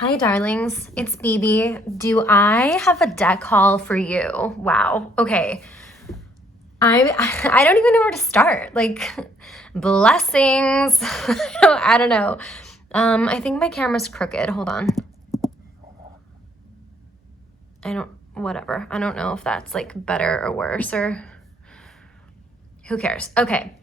Hi darlings, it's Bibi. Do I have a deck haul for you? Wow, okay. I don't even know where to start. Like, blessings. I don't know. I think my camera's crooked. Hold on. Whatever. I don't know if that's like better or worse or who cares? Okay,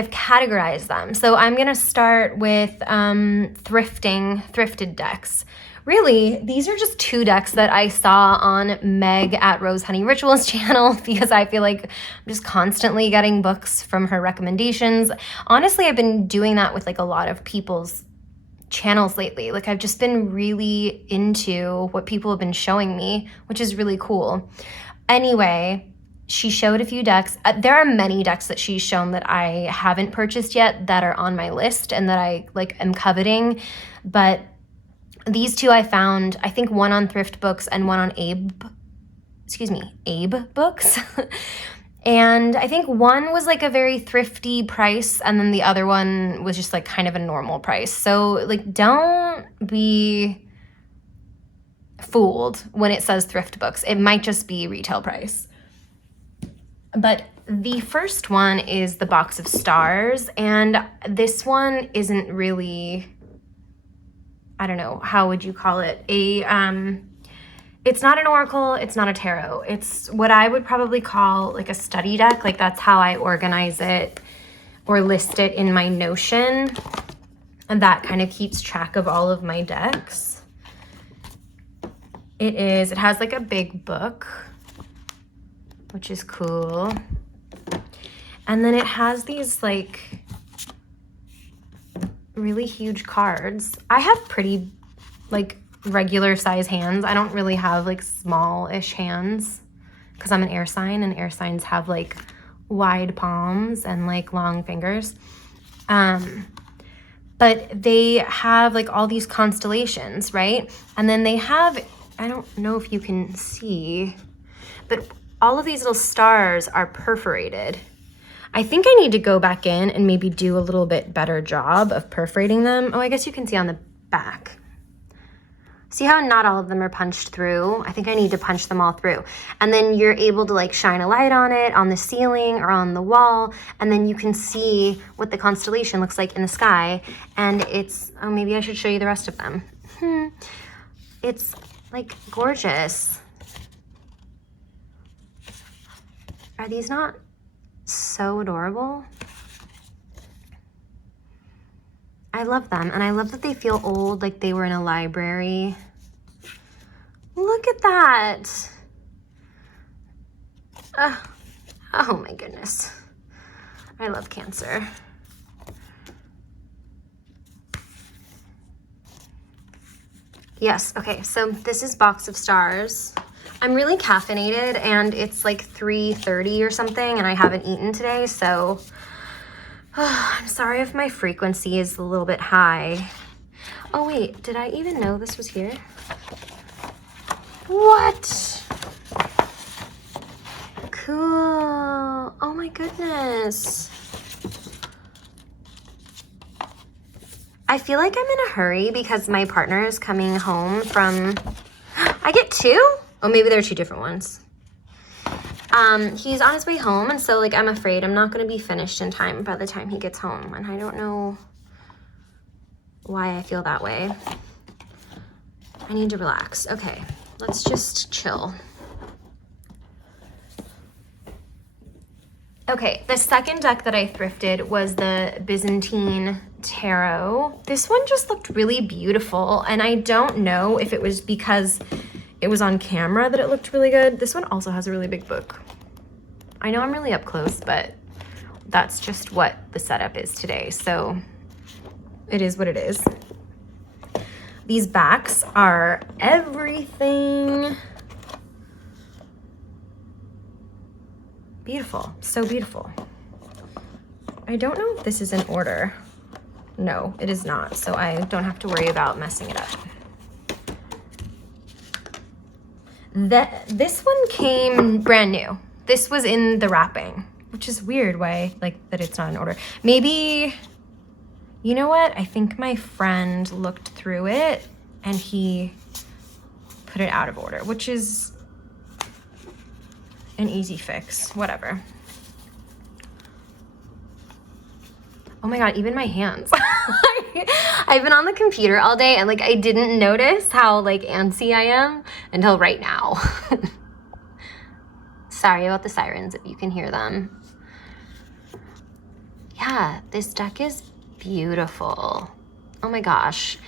I've categorized them. So I'm gonna start with thrifted decks. Really, these are just two decks that I saw on Meg at Rose Honey Rituals channel because I feel like I'm just constantly getting books from her recommendations. Honestly, I've been doing that with like a lot of people's channels lately. Like I've just been really into what people have been showing me, which is really cool. Anyway, she showed a few decks. There are many decks that she's shown that I haven't purchased yet that are on my list and that I like am coveting. But these two I found, I think one on Thrift Books and one on Abe Books. And I think one was like a very thrifty price and then the other one was just like kind of a normal price. So like don't be fooled when it says Thrift Books. It might just be retail price. But the first one is the Box of Stars, and this one isn't really, I don't know, how would you call it? It's not an oracle, it's not a tarot. It's what I would probably call like a study deck. Like that's how I organize it or list it in my Notion. And that kind of keeps track of all of my decks. It has like a big book, which is cool. And then it has these like really huge cards. I have pretty like regular size hands. I don't really have like small-ish hands because I'm an air sign and air signs have like wide palms and like long fingers. But they have like all these constellations, right? And then they have, I don't know if you can see, but all of these little stars are perforated. I think I need to go back in and maybe do a little bit better job of perforating them. Oh, I guess you can see on the back. See how not all of them are punched through? I think I need to punch them all through. And then you're able to like shine a light on it, on the ceiling or on the wall, and then you can see what the constellation looks like in the sky. And it's, oh, maybe I should show you the rest of them. It's like gorgeous. Are these not so adorable? I love them, and I love that they feel old, like they were in a library. Look at that. Oh my goodness. I love Cancer. Yes, okay, so this is Box of Stars. I'm really caffeinated and it's like 3:30 or something and I haven't eaten today, so I'm sorry if my frequency is a little bit high. Oh wait, did I even know this was here? What? Cool. Oh my goodness. I feel like I'm in a hurry because my partner is coming home from, I get two? Oh, maybe there are two different ones. He's on his way home, and so like I'm afraid I'm not going to be finished in time by the time he gets home, and I don't know why I feel that way. I need to relax. Okay, let's just chill. Okay, the second deck that I thrifted was the Byzantine Tarot. This one just looked really beautiful, and I don't know if it was because it was on camera that it looked really good. This one also has a really big book. I know I'm really up close, but that's just what the setup is today, so it is what it is. These backs are everything. Beautiful, so beautiful. I don't know if this is in order. No, it is not, so I don't have to worry about messing it up. This one came brand new. This was in the wrapping, which is weird why, like, that it's not in order. Maybe You know what? I think my friend looked through it and he put it out of order, which is an easy fix, whatever. Oh my God, even my hands. I've been on the computer all day and like I didn't notice how like antsy I am until right now. Sorry about the sirens if you can hear them. Yeah, this deck is beautiful. Oh my gosh.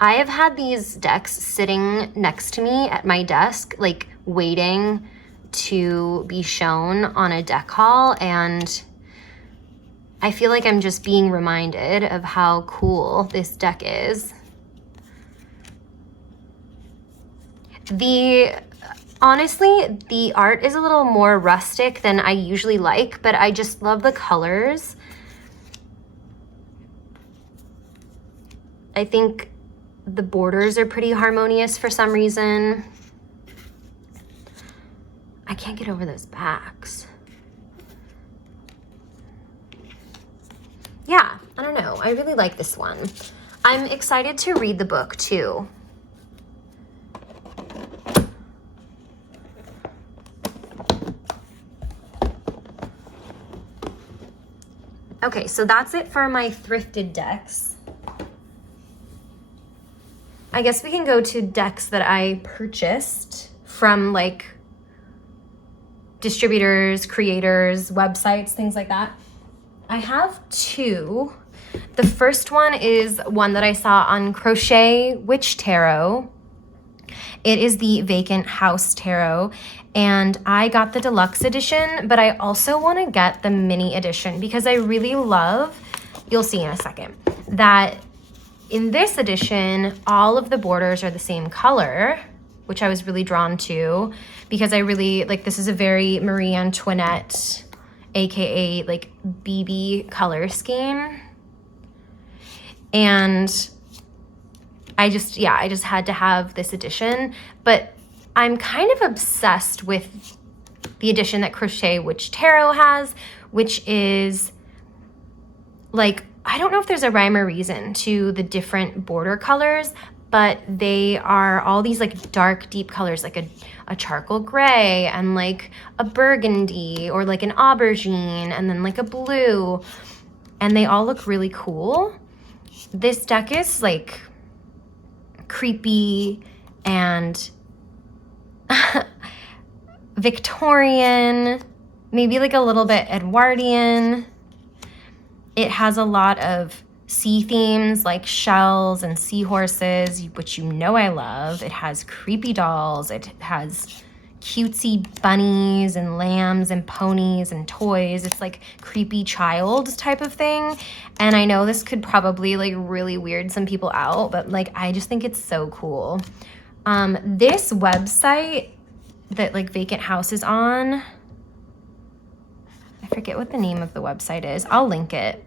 I have had these decks sitting next to me at my desk, like waiting to be shown on a deck haul, and I feel like I'm just being reminded of how cool this deck is. Honestly, the art is a little more rustic than I usually like, but I just love the colors. I think the borders are pretty harmonious for some reason. I can't get over those backs. Yeah, I don't know. I really like this one. I'm excited to read the book too. Okay, so that's it for my thrifted decks. I guess we can go to decks that I purchased from like distributors, creators, websites, things like that. I have two. The first one is one that I saw on Crochet Witch Tarot. It is the Vacant House Tarot, and I got the deluxe edition, but I also want to get the mini edition because I really love, you'll see in a second, that in this edition, all of the borders are the same color, which I was really drawn to because I really, like, this is a very Marie Antoinette, AKA like BB color scheme. And I just had to have this edition, but I'm kind of obsessed with the edition that Crochet Witch Tarot has, which is like, I don't know if there's a rhyme or reason to the different border colors, but they are all these like dark, deep colors, like a charcoal gray and like a burgundy or like an aubergine and then like a blue, and they all look really cool. This deck is like creepy and Victorian, maybe like a little bit Edwardian. It has a lot of sea themes like shells and seahorses, which you know I love. It has creepy dolls. It has cutesy bunnies and lambs and ponies and toys. It's like creepy child type of thing. And I know this could probably like really weird some people out, but like I just think it's so cool. This website that like Vacant House is on, I forget what the name of the website is. I'll link it.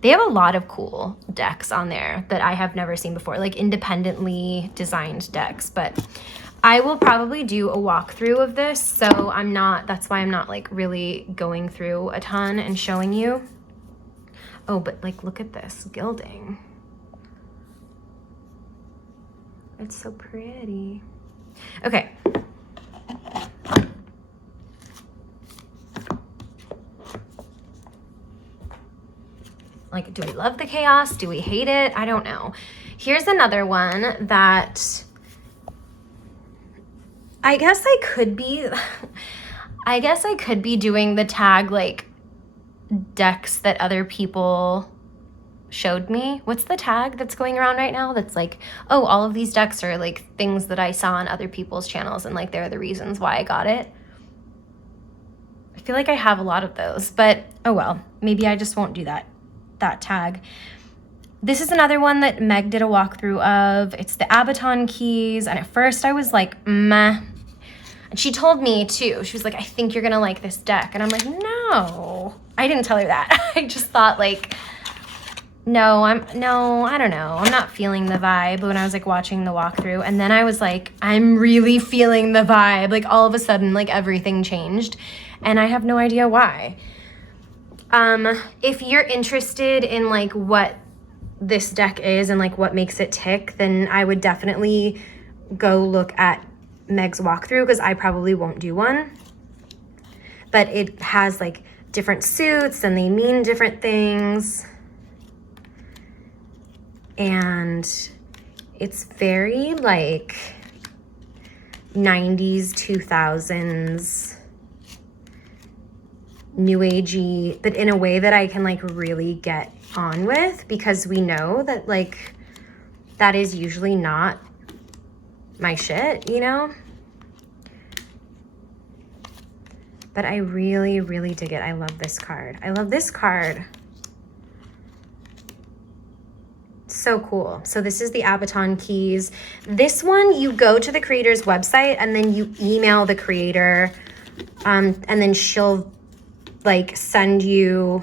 They have a lot of cool decks on there that I have never seen before, like independently designed decks, but I will probably do a walkthrough of this, so that's why I'm not like really going through a ton and showing you. Oh, but like look at this gilding. It's so pretty. Okay. Like, do we love the chaos? Do we hate it? I don't know. Here's another one that I guess I could be doing the tag like decks that other people showed me. What's the tag that's going around right now? That's like, oh, all of these decks are like things that I saw on other people's channels and like they're the reasons why I got it. I feel like I have a lot of those, but oh well, maybe I just won't do that tag. This is another one that Meg did a walkthrough of. It's the Abaton keys, and at first I was like, meh. And she told me too. She was like, I think you're gonna like this deck. And I'm like, no. I didn't tell her that. I just thought like, I don't know. I'm not feeling the vibe when I was like watching the walkthrough. And then I was like, I'm really feeling the vibe. Like all of a sudden, like everything changed. And I have no idea why. If you're interested in like what this deck is and like what makes it tick, then I would definitely go look at Meg's walkthrough, because I probably won't do one. But it has like different suits and they mean different things. And it's very like 90s, 2000s, new agey, but in a way that I can like really get on with, because we know that like that is usually not my shit, you know? But I really, really dig it. I love this card. I love this card. So cool. So this is the Abaton keys. This one, you go to the creator's website and then you email the creator, and then she'll like send you,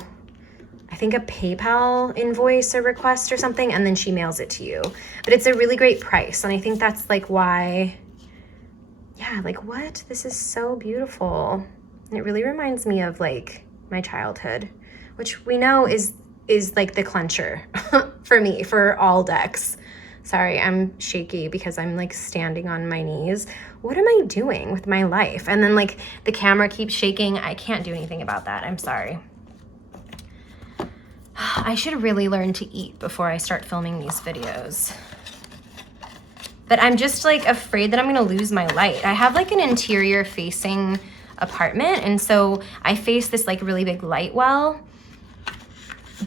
I think, a PayPal invoice or request or something, and then she mails it to you. But it's a really great price, and I think that's like why, yeah, like what? This is so beautiful. And it really reminds me of like my childhood, which we know is like the clencher for me, for all decks. Sorry, I'm shaky because I'm like standing on my knees. What am I doing with my life? And then like the camera keeps shaking. I can't do anything about that. I'm sorry. I should really learn to eat before I start filming these videos. But I'm just like afraid that I'm gonna lose my light. I have like an interior facing apartment, and so I face this like really big light well,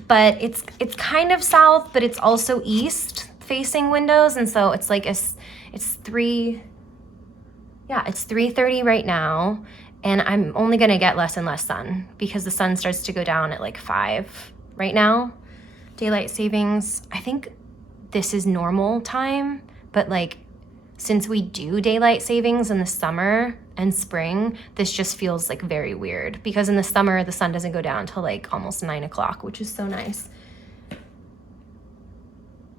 but it's kind of south, but it's also east facing windows, and so it's like it's 3:30 right now, and I'm only gonna get less and less sun because the sun starts to go down at like 5 right now. Daylight savings, I think this is normal time, but like since we do daylight savings in the summer and spring, this just feels like very weird, because in the summer the sun doesn't go down till like almost 9 o'clock, which is so nice.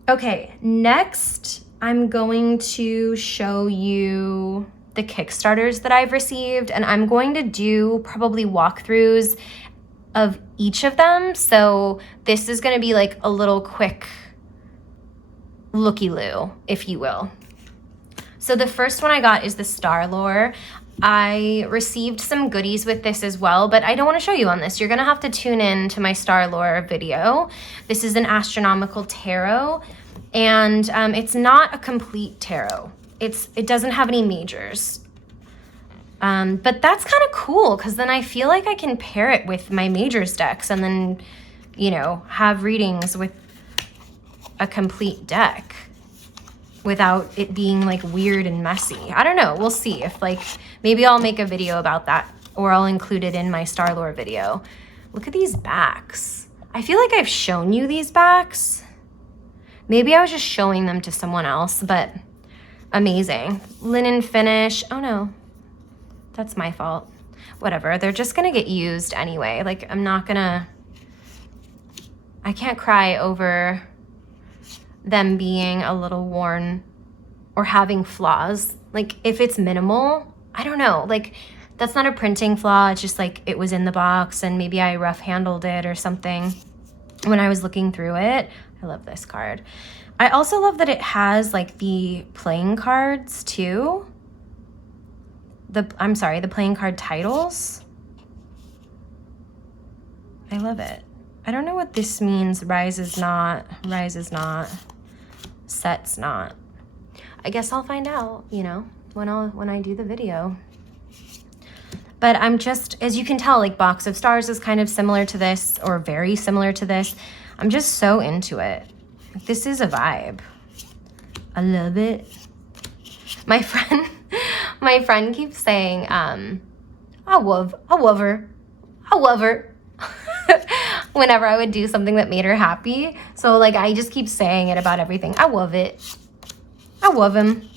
Okay, next I'm going to show you the Kickstarters that I've received, and I'm going to do probably walkthroughs of each of them. So this is gonna be like a little quick looky-loo, if you will. So the first one I got is the Star Lore. I received some goodies with this as well, but I don't want to show you on this. You're gonna have to tune in to my Star Lore video. This is an astronomical tarot, and it's not a complete tarot. It doesn't have any majors. But that's kind of cool, because then I feel like I can pair it with my majors decks and then, you know, have readings with a complete deck without it being like weird and messy. I don't know, we'll see if like, maybe I'll make a video about that, or I'll include it in my Star Lore video. Look at these backs. I feel like I've shown you these backs. Maybe I was just showing them to someone else, but amazing. Linen finish, oh no, that's my fault. Whatever, they're just gonna get used anyway. Like I can't cry over them being a little worn or having flaws. Like if it's minimal, I don't know, like that's not a printing flaw. It's just like it was in the box and maybe I rough handled it or something when I was looking through it. I love this card. I also love that it has like the playing cards too. The playing card titles. I love it. I don't know what this means. Rise is not, set's not. I guess I'll find out, you know, when I do the video. But I'm just, as you can tell, like Box of Stars is kind of similar to this, or very similar to this. I'm just so into it. This is a vibe. I love it. My friend keeps saying, I love her. Whenever I would do something that made her happy. So like I just keep saying it about everything. I love it. I love him.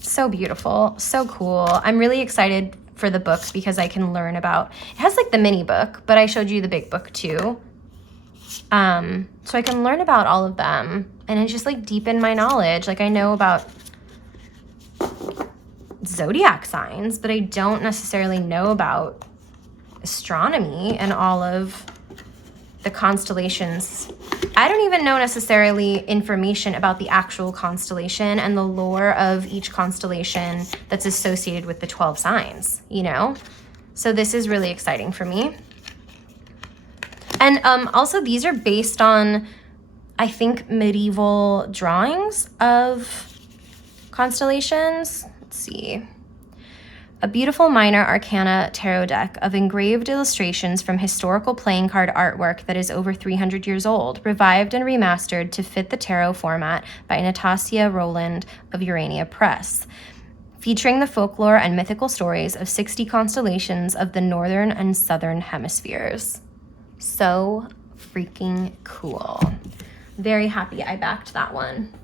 So beautiful, so cool. I'm really excited for the book because I can learn about, it has like the mini book, but I showed you the big book too. So I can learn about all of them and it just like deepen my knowledge. Like I know about zodiac signs, but I don't necessarily know about astronomy and all of the constellations. I don't even know necessarily information about the actual constellation and the lore of each constellation that's associated with the 12 signs, you know? So this is really exciting for me. And also these are based on, I think, medieval drawings of constellations. Let's see. A beautiful minor arcana tarot deck of engraved illustrations from historical playing card artwork that is over 300 years old, revived and remastered to fit the tarot format by Natasha Rowland of Urania Press, featuring the folklore and mythical stories of 60 constellations of the northern and southern hemispheres. So freaking cool. Very happy I backed that one.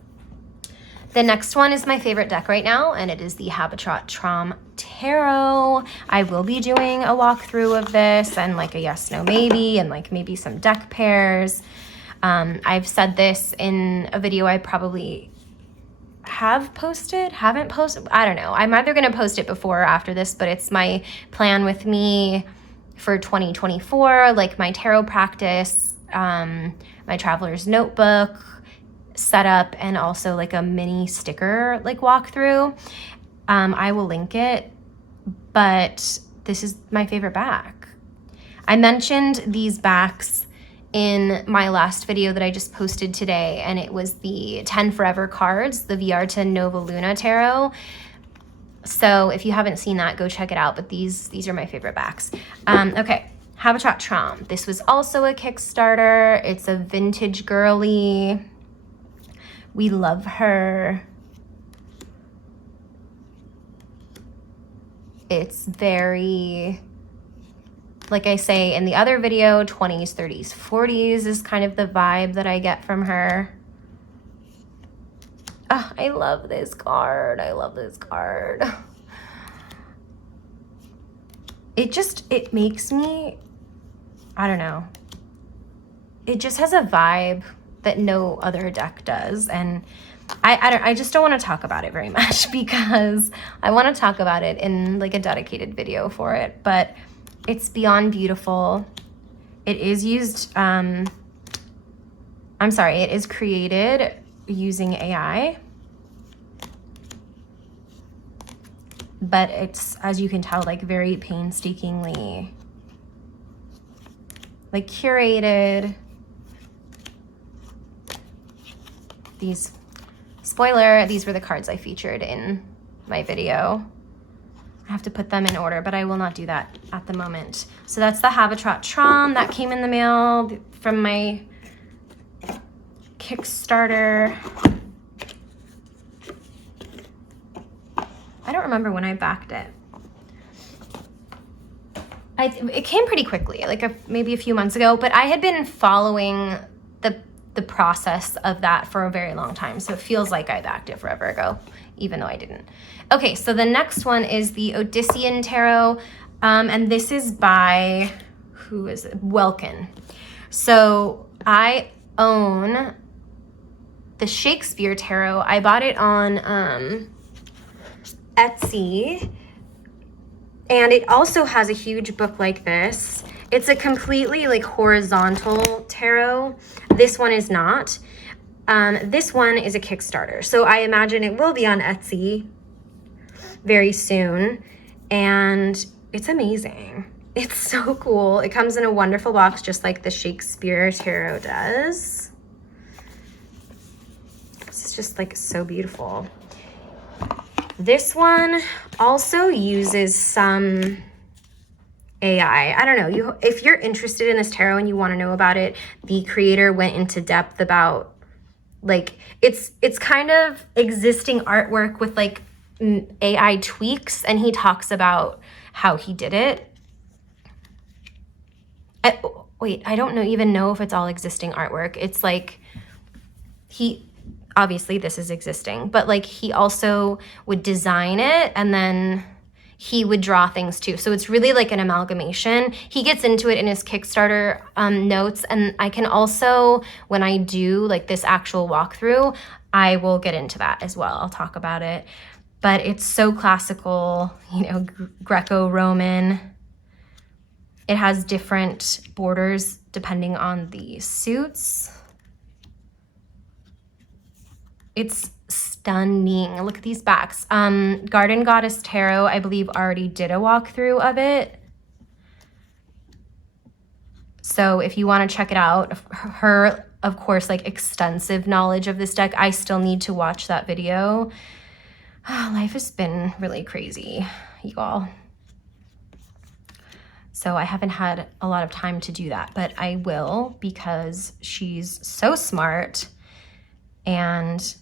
The next one is my favorite deck right now, and it is the Habitat Trom Tarot. I will be doing a walkthrough of this and like a yes, no, maybe, and like maybe some deck pairs. I've said this in a video I probably haven't posted, I don't know. I'm either gonna post it before or after this, but it's my plan with me for 2024, like my tarot practice, my traveler's notebook setup, and also like a mini sticker like walkthrough. I will link it, but this is my favorite back. I mentioned these backs in my last video that I just posted today, and it was the 10 Forever cards, the Viarta Nova Luna Tarot. So if you haven't seen that, go check it out, but these are my favorite backs. Okay, Habitat Trom. This was also a Kickstarter. It's a vintage girly. We love her. It's very, like I say in the other video, 20s, 30s, 40s is kind of the vibe that I get from her. Oh, I love this card. I love this card. It makes me, I don't know. It just has a vibe that no other deck does. And I just don't want to talk about it very much because I want to talk about it in like a dedicated video for it, but it's beyond beautiful. It is used, it is created using AI, but it's, as you can tell, like very painstakingly like curated. These, spoiler, these were the cards I featured in my video. I have to put them in order, but I will not do that at the moment. So that's the Habitat Trom that came in the mail from my Kickstarter. I don't remember when I backed it. It came pretty quickly, like maybe a few months ago, but I had been following the process of that for a very long time. So it feels like I backed it forever ago, even though I didn't. Okay, so the next one is the Odyssean Tarot, and this is by, who is it? Welkin. So I own the Shakespeare Tarot. I bought it on Etsy, and it also has a huge book like this. It's a completely like horizontal tarot. This one is not. This one is a Kickstarter. So I imagine it will be on Etsy very soon. And it's amazing. It's so cool. It comes in a wonderful box, just like the Shakespeare Tarot does. This is just like so beautiful. This one also uses some AI. I don't know. If you're interested in this tarot and you want to know about it, the creator went into depth about like it's kind of existing artwork with like AI tweaks, and he talks about how he did it. I don't even know if it's all existing artwork. It's like obviously this is existing, but like he also would design it and then he would draw things too. So it's really like an amalgamation. He gets into it in his Kickstarter notes, and I can also, when I do like this actual walkthrough, I will get into that as well. I'll talk about it. But it's so classical, you know, Greco-Roman. It has different borders depending on the suits. It's stunning. Look at these backs. Garden Goddess Tarot, I believe, already did a walkthrough of it. So if you want to check it out, her, of course, like extensive knowledge of this deck, I still need to watch that video. Oh, life has been really crazy, you all. So I haven't had a lot of time to do that, but I will because she's so smart and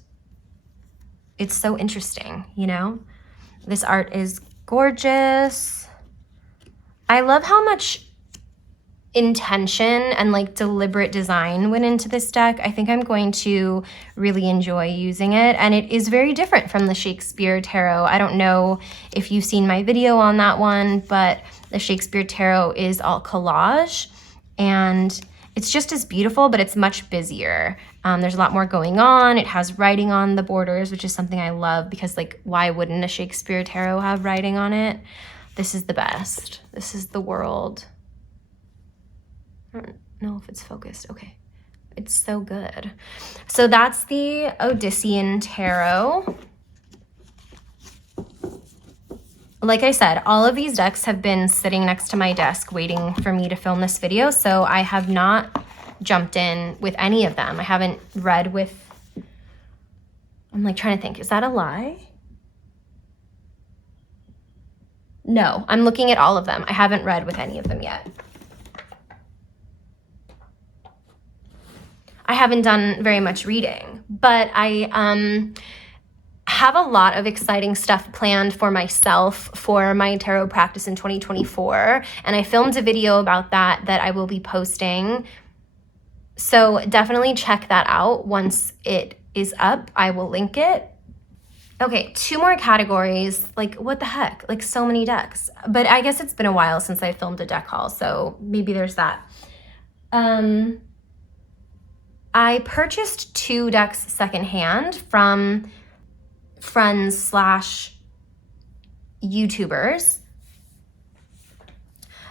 it's so interesting, you know? This art is gorgeous. I love how much intention and like deliberate design went into this deck. I think I'm going to really enjoy using it, and it is very different from the Shakespeare Tarot. I don't know if you've seen my video on that one, but the Shakespeare Tarot is all collage and it's just as beautiful, but it's much busier. There's a lot more going on. It has writing on the borders, which is something I love because, like, why wouldn't a Shakespeare Tarot have writing on it? This is the best. This is the world. I don't know if it's focused. Okay. It's so good. So that's the Odyssean Tarot. Like I said, all of these decks have been sitting next to my desk waiting for me to film this video, so I have not jumped in with any of them. I haven't read with, I'm like trying to think, is that a lie? No, I'm looking at all of them. I haven't read with any of them yet. I haven't done very much reading, but I have a lot of exciting stuff planned for myself for my tarot practice in 2024, and I filmed a video about that I will be posting. So definitely check that out once it is up. I will link it. Okay, 2 more categories. Like, what the heck? Like, so many decks. But I guess it's been a while since I filmed a deck haul, so maybe there's that. I purchased 2 decks secondhand from friends / YouTubers.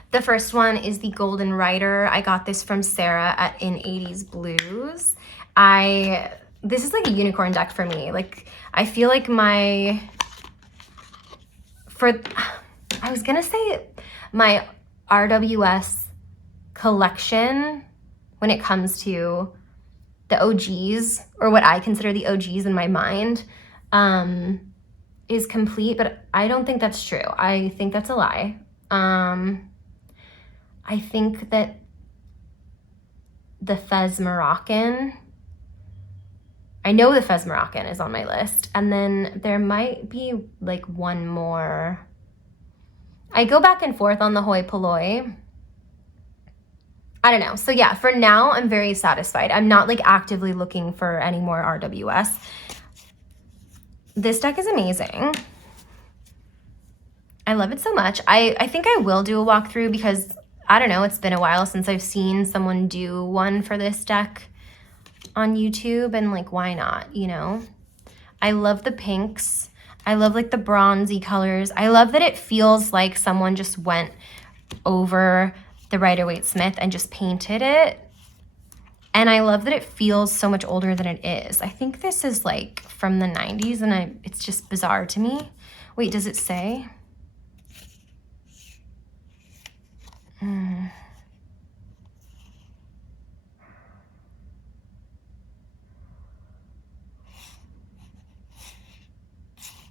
The first one is the Golden Rider. I got this from Sarah in 80s Blues. This is like a unicorn deck for me. Like, I feel like I was gonna say my RWS collection when it comes to the OGs, or what I consider the OGs in my mind, is complete, but I don't think that's true. I think that's a lie. I think that the Fez Moroccan, I know the Fez Moroccan is on my list, and then there might be like one more. I go back and forth on the hoi polloi. I don't know. So yeah, for now, I'm very satisfied. I'm not like actively looking for any more RWS. This deck is amazing. I love it so much. I think I will do a walkthrough because, I don't know, it's been a while since I've seen someone do one for this deck on YouTube, and like, why not, you know? I love the pinks. I love like the bronzy colors. I love that it feels like someone just went over the Rider-Waite-Smith and just painted it. And I love that it feels so much older than it is. I think this is like from the 90s, and it's just bizarre to me. Wait, does it say?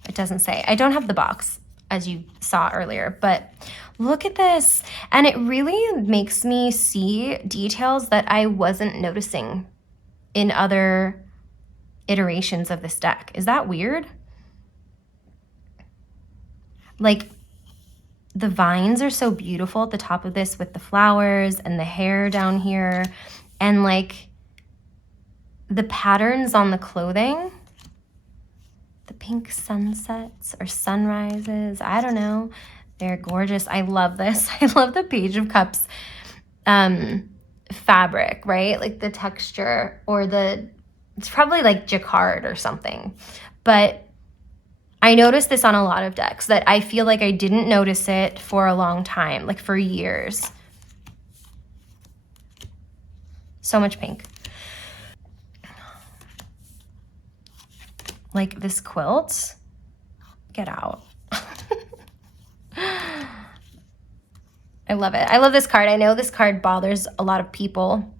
It doesn't say. I don't have the box, as you saw earlier, but look at this. And it really makes me see details that I wasn't noticing in other iterations of this deck. Is that weird? Like, the vines are so beautiful at the top of this with the flowers and the hair down here, and like the patterns on the clothing, the pink sunsets or sunrises, I don't know. They're gorgeous. I love this. I love the Page of Cups fabric, right? Like the texture, or it's probably like jacquard or something. But I noticed this on a lot of decks that I feel like I didn't notice it for a long time, like for years. So much pink. Like this quilt, get out. I love it. I love this card. I know this card bothers a lot of people,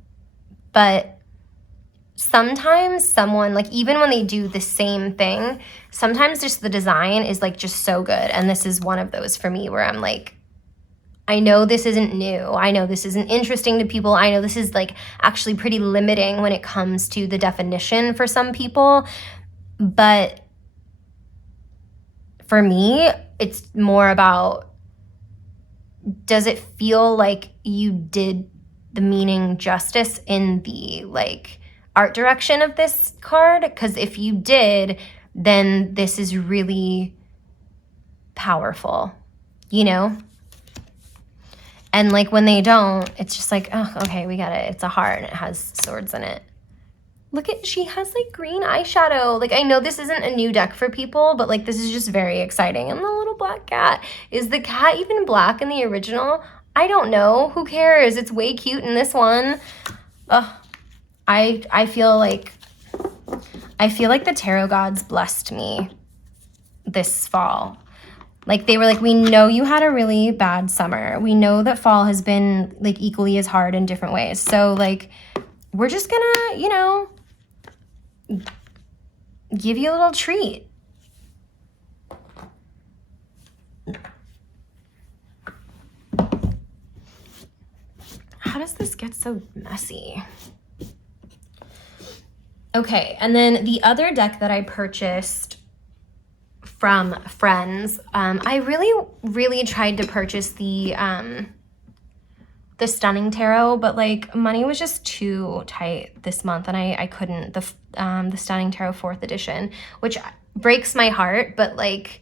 but sometimes someone, like even when they do the same thing, sometimes just the design is like just so good. And this is one of those for me where I'm like, I know this isn't new. I know this isn't interesting to people. I know this is like actually pretty limiting when it comes to the definition for some people. But for me, it's more about, does it feel like you did the meaning justice in the like art direction of this card? Because if you did, then this is really powerful, you know? And like when they don't, it's just like, oh, okay, we got it. It's a heart and it has swords in it. Look at, she has like green eyeshadow. Like I know this isn't a new deck for people, but like this is just very exciting. And the little black cat. Is the cat even black in the original? I don't know. Who cares? It's way cute in this one. Ugh. I feel like the tarot gods blessed me this fall. Like they were like, we know you had a really bad summer. We know that fall has been like equally as hard in different ways. So like we're just gonna, you know, give you a little treat. How does this get so messy? Okay, and then the other deck that I purchased from friends, I really tried to purchase the Stunning Tarot, but like money was just too tight this month and I couldn't. The Stunning Tarot 4th edition, which breaks my heart, but like,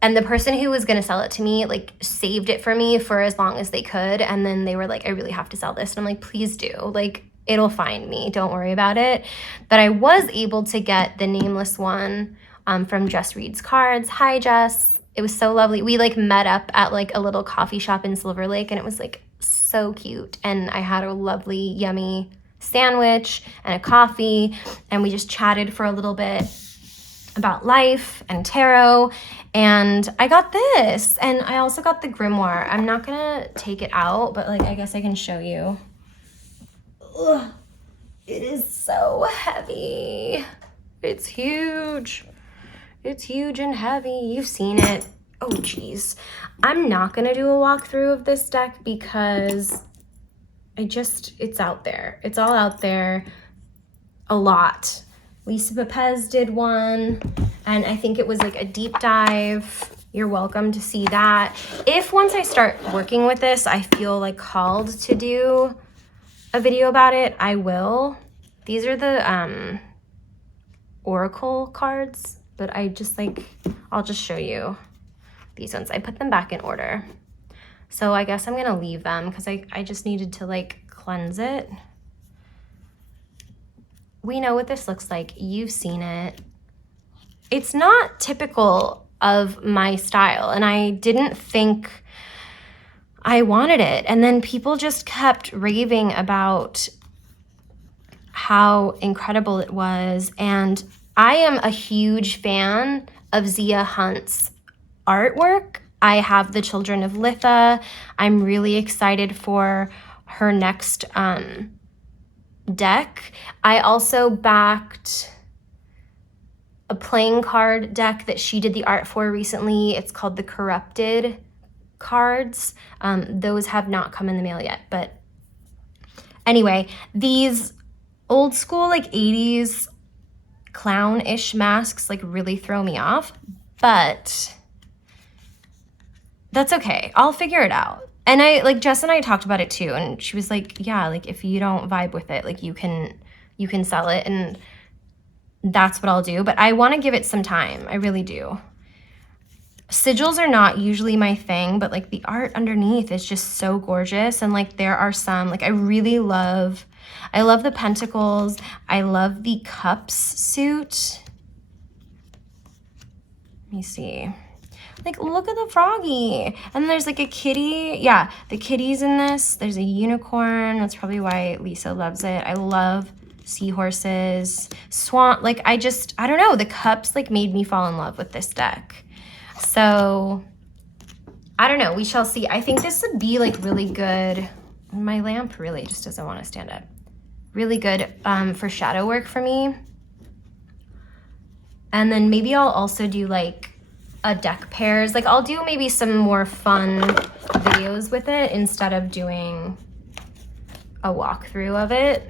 and the person who was gonna sell it to me like saved it for me for as long as they could, and then they were like, I really have to sell this, and I'm like, please do, like it'll find me, don't worry about it. But I was able to get the nameless one from Jess Reads Cards. Hi Jess, it was so lovely. We like met up at like a little coffee shop in Silver Lake and it was like so cute, and I had a lovely yummy sandwich and a coffee, and we just chatted for a little bit about life and tarot, and I got this, and I also got the grimoire. I'm not gonna take it out, but like I guess I can show you. Ugh, it is so heavy. It's huge. It's huge and heavy. You've seen it. Oh geez. I'm not gonna do a walkthrough of this deck because it's out there. It's all out there a lot. Lisa Pepez did one, and I think it was like a deep dive. You're welcome to see that. If once I start working with this, I feel like called to do a video about it, I will. These are the Oracle cards, but I just like, I'll just show you these ones. I put them back in order. So I guess I'm gonna leave them because I just needed to like cleanse it. We know what this looks like. You've seen it. It's not typical of my style, and I didn't think I wanted it. And then people just kept raving about how incredible it was. And I am a huge fan of Zia Hunt's artwork. I have the Children of Litha. I'm really excited for her next deck. I also backed a playing card deck that she did the art for recently. It's called the Corrupted cards. Those have not come in the mail yet, but anyway, these old school like 80s clown-ish masks like really throw me off, but that's okay. I'll figure it out. And I like Jess and I talked about it too, and she was like, yeah, like if you don't vibe with it, like you can sell it, and that's what I'll do. But I want to give it some time. I really do. Sigils are not usually my thing, but like the art underneath is just so gorgeous. And like there are some, like I love the pentacles. I love the cups suit. Let me see. Like, look at the froggy. And there's like a kitty. Yeah, the kitty's in this. There's a unicorn. That's probably why Lisa loves it. I love seahorses, swan. Like, I don't know. The cups like made me fall in love with this deck. So I don't know. We shall see. I think this would be like really good. My lamp really just doesn't want to stand up. Really good for shadow work for me. And then maybe I'll also do like a deck pairs. Like I'll do maybe some more fun videos with it instead of doing a walkthrough of it.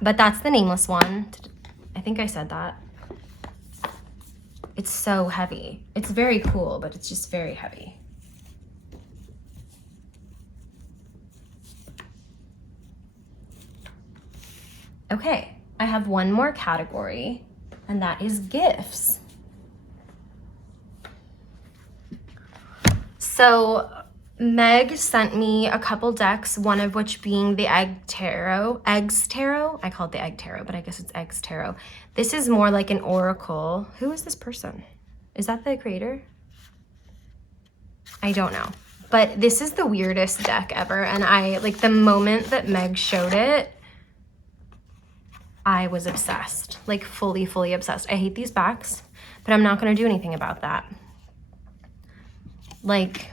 But that's the nameless one. I think I said that. It's so heavy. It's very cool, but it's just very heavy. Okay, I have one more category, and that is gifts. So Meg sent me a couple decks, one of which being the Eggs Tarot. I call it the Egg Tarot, but I guess it's Eggs Tarot. This is more like an oracle. Who is this person? Is that the creator? I don't know. But this is the weirdest deck ever, and I, like, the moment that Meg showed it, I was obsessed, like fully obsessed. I hate these backs, but I'm not gonna do anything about that. Like,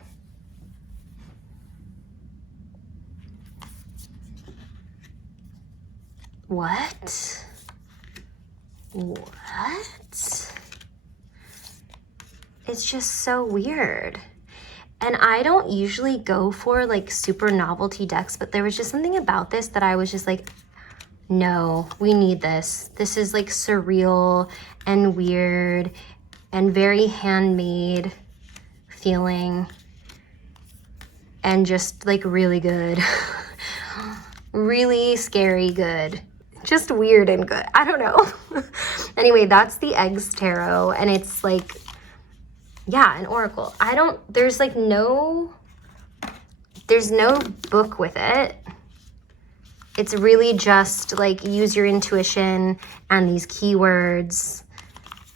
what? It's just so weird. And I don't usually go for like super novelty decks, but there was just something about this that I was just like, no, we need this. This is like surreal and weird and very handmade feeling and just like really good. Really scary good. Just weird and good. I don't know. Anyway, that's the Eggs Tarot, and it's like, yeah, an oracle. There's no book with it. It's really just like use your intuition and these keywords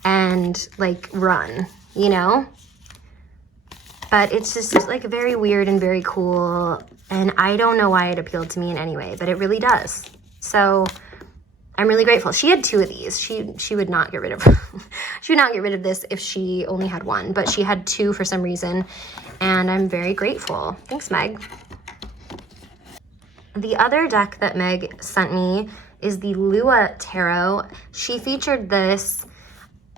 and like run, you know? But it's just like very weird and very cool. And I don't know why it appealed to me in any way, but it really does. So I'm really grateful. She had 2 of these. She would not get rid of she would not get rid of this if she only had 1, but she had 2 for some reason, and I'm very grateful. Thanks, Meg. The other deck that Meg sent me is the Lua Tarot. She featured this,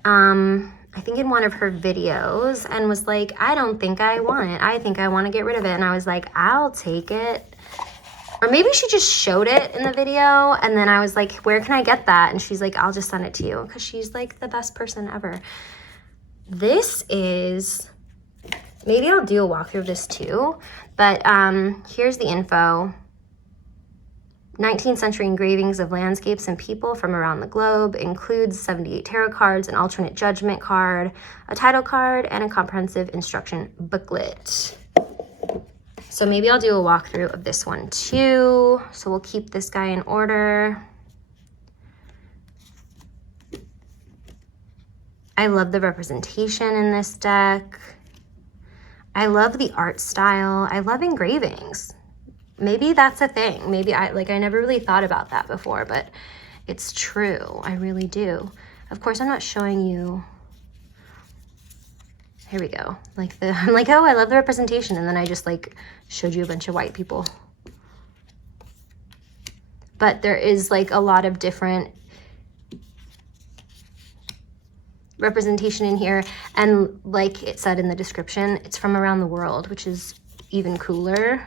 I think in one of her videos, and was like, I don't think I want it. I think I want to get rid of it. And I was like, I'll take it. Or maybe she just showed it in the video, and then I was like, where can I get that? And she's like, I'll just send it to you, because she's like the best person ever. This is, maybe I'll do a walkthrough of this too, but here's the info. 19th century engravings of landscapes and people from around the globe, includes 78 tarot cards, an alternate judgment card, a title card, and a comprehensive instruction booklet. So maybe I'll do a walkthrough of this one too. So we'll keep this guy in order. I love the representation in this deck. I love the art style. I love engravings. Maybe that's a thing. Maybe I never really thought about that before, but it's true. I really do. Of course, I'm not showing you. Here we go. I'm like, oh, I love the representation. And then I just like showed you a bunch of white people. But there is like a lot of different representation in here. And like it said in the description, it's from around the world, which is even cooler.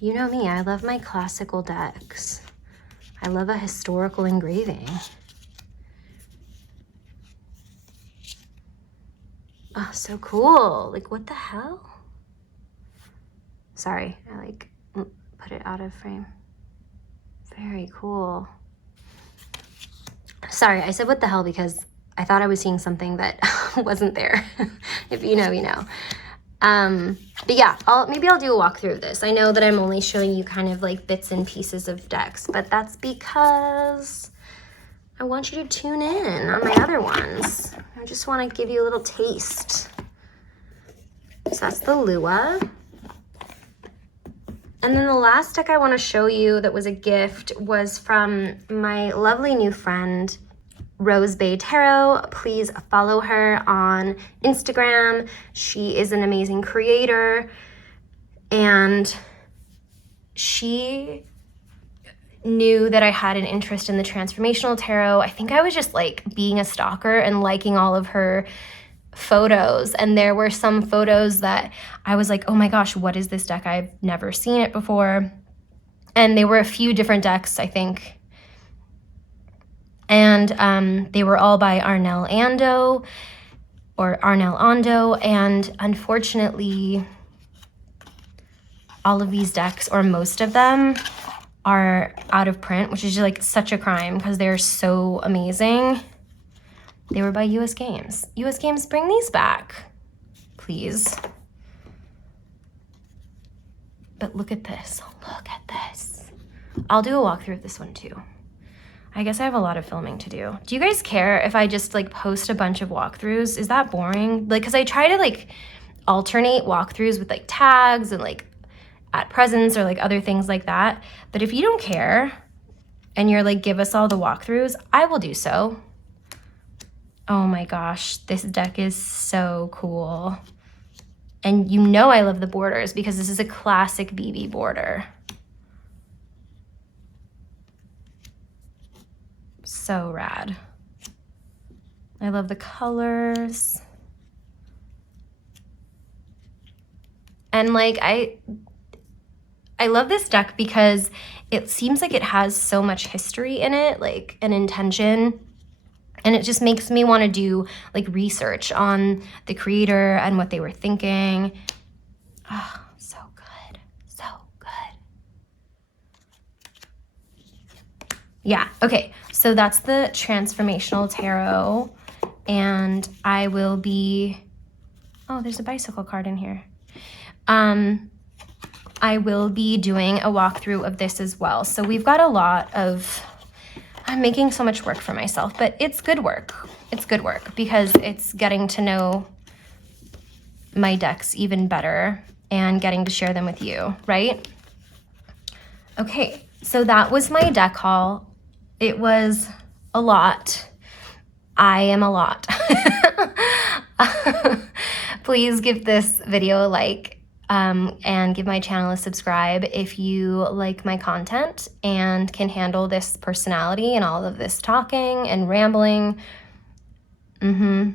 You know me, I love my classical decks. I love a historical engraving. Oh, so cool. Like, what the hell? Sorry, I like put it out of frame. Very cool. Sorry, I said what the hell because I thought I was seeing something that wasn't there. If you know, you know. But yeah, maybe I'll do a walkthrough of this. I know that I'm only showing you kind of like bits and pieces of decks, but that's because I want you to tune in on my other ones. I just want to give you a little taste. So that's the Lua. And then the last deck I want to show you that was a gift was from my lovely new friend, Rose Bay Tarot. Please follow her on Instagram. She is an amazing creator, and she knew that I had an interest in the transformational tarot. I think I was just like being a stalker and liking all of her photos, and there were some photos that I was like, oh my gosh, what is this deck? I've never seen it before. And there were a few different decks, I think, and they were all by Arnell Ando, and unfortunately all of these decks, or most of them, are out of print, which is like such a crime because they're so amazing. They were by US Games. US Games, bring these back, please. But look at this, look at this. I'll do a walkthrough of this one too. I guess I have a lot of filming to do. Do you guys care if I just like post a bunch of walkthroughs? Is that boring? Like, cause I try to like alternate walkthroughs with like tags and like at presents or like other things like that. But if you don't care and you're like, give us all the walkthroughs, I will do so. Oh my gosh, this deck is so cool. And you know I love the borders because this is a classic BB border. So rad. I love the colors. And like, I love this deck because it seems like it has so much history in it, like an intention. And it just makes me want to do like research on the creator and what they were thinking. Oh, so good, so good. Yeah, okay, so that's the Transformational Tarot, and I will be, oh, there's a bicycle card in here. I will be doing a walkthrough of this as well. So we've got a lot of, I'm making so much work for myself, but it's good work. It's good work because it's getting to know my decks even better and getting to share them with you, right? Okay, so that was my deck haul. It was a lot. I am a lot. Please give this video a like. And give my channel a subscribe if you like my content and can handle this personality and all of this talking and rambling. I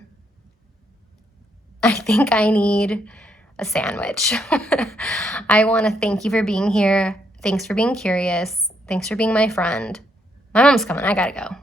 think I need a sandwich. I want to thank you for being here. Thanks for being curious. Thanks for being my friend. My mom's coming. I gotta go.